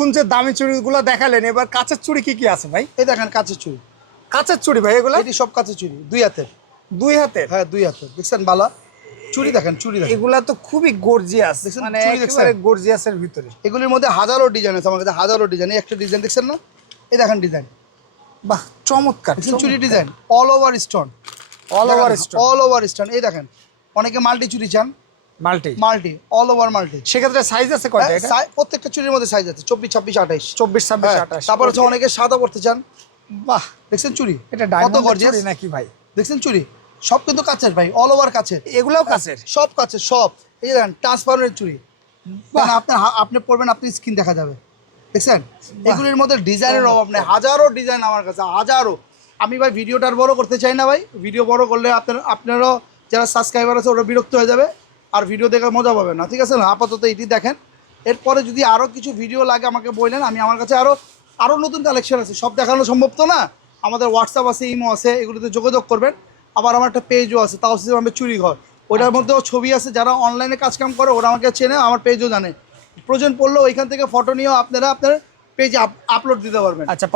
এতক্ষণ যে দামি চুড়িগুলো দেখালেন, এবার কাঁচের চুড়ি কি কি আছে ভাই? এই দেখেন কাঁচের চুড়ি। কাঁচের চুড়ি ভাই এগুলো? এটি সব কাঁচের চুড়ি, 2 হাতের। 2 হাতের? হ্যাঁ 2 হাতের। দেখছেন বালা চুড়ি, দেখেন চুড়ি দেখেন। এগুলা তো খুবই গর্জিয়াস, মানে একেবারে গর্জিয়াসের ভিতরে। এগুলির মধ্যে হাজারো ডিজাইন আছে আমার কাছে, হাজারো ডিজাইন। এই একটা ডিজাইন দেখছেন না, এই দেখেন ডিজাইন। বাহ চমৎকার চুড়ি design, all over stone, all over stone, all over stone. এই দেখেন অনেকে মাল্টি চুড়ি চান, multi multi all over multi. সেক্ষেত্রে সাইজ আছে কয়টা এটা? প্রত্যেকটা চুড়ির মধ্যে সাইজ আছে, 24, 26, 28। 24, 26, 28। তারপর হচ্ছে অনেকে সাদা পড়তে চান। বাহ দেখছেন চুড়ি এটা কত ডায়মন্ড গর্জিয়াস চুড়ি নাকি ভাই? দেখছেন চুড়ি সব কিন্তু কাচের ভাই, অল ওভার কাচের। এগুলাও কাঁচের? সব কাচের সব। এই যে দেখেন ট্রান্সপারেন্ট চুড়ি, মানে আপনি পরবেন, আপনি স্কিন দেখা যাবে। দেখছেন এগুলির মধ্যে ডিজাইনের অভাব নেই, হাজারো ডিজাইন আমার কাছে, হাজারো। আমি ভাই ভিডিওটা আর বড় করতে চাই না ভাই, ভিডিও বড় করলে আপনারও যারা সাবস্ক্রাইবার আছে ওরা বিরক্ত হয়ে যাবে, আর ভিডিও দেখে মজা পাবে না, ঠিক আছে না? আপাতত এটি দেখেন, এরপরে যদি আরও কিছু ভিডিও লাগে আমাকে বললেন, আমি আমার কাছে আরও নতুন কালেকশন আছে, সব দেখানো সম্ভব তো না। আমাদের হোয়াটসঅ্যাপ আছে, ইমো আছে, এগুলোতে যোগাযোগ করবেন। আবার আমার একটা পেজও আছে, তাওসিফ আহমেদ চুড়িঘর, ওইটার মধ্যেও ছবি আছে। যারা অনলাইনে কাজকাম করে ওরা আমাকে চেনে, আমার পেজও জানে। প্রয়োজন পড়লেও ওইখান থেকে ফটো নিয়েও আপনারা আপনার পেজে আপলোড দিতে পারবেন। আচ্ছা